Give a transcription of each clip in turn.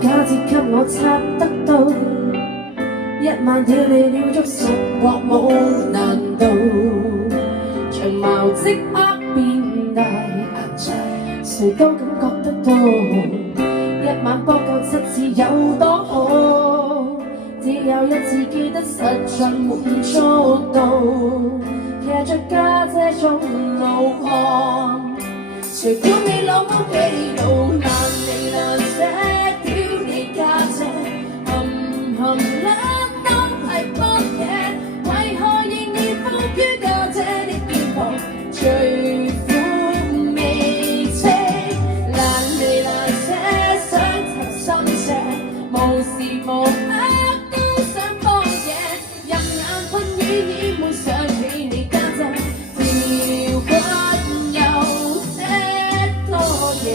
假設給我擦得到，1萬跳你了足10或冇難度，長矛即刻變大硬柴，誰都感覺得到，1萬波夠7次有多好，只有一次記得實在滿足到，騎着家這種路況，誰管你老屋幾老，難離難捨，屌你家姐，冚啦都係幫嘢，為何仍然服於家姐的肩膊，最苦未清，難離難捨，想尋心舍，無時無刻都想幫嘢，任眼困雨已沒想起你家姐，條骨有這多嘢。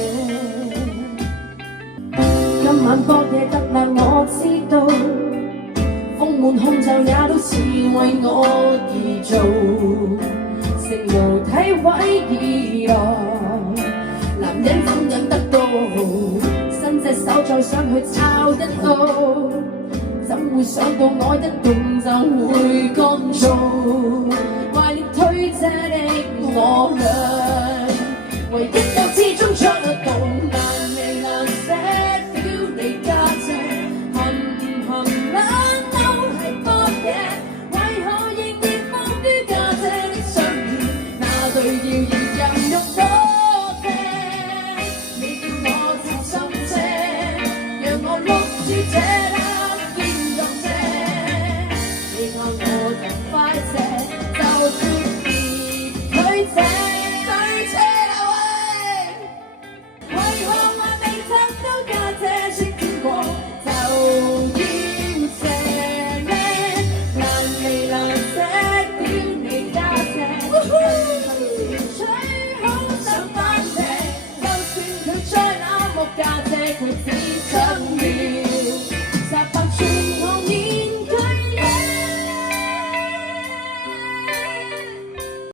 今晚搏嘢得啦，我知道，豐滿空就也都是為我而做，成無體位以來，男人怎樣得到？伸隻手再想去抄一刀，怎會想到愛得動就會乾燥？懷念推車的我倆，唯一夠知足。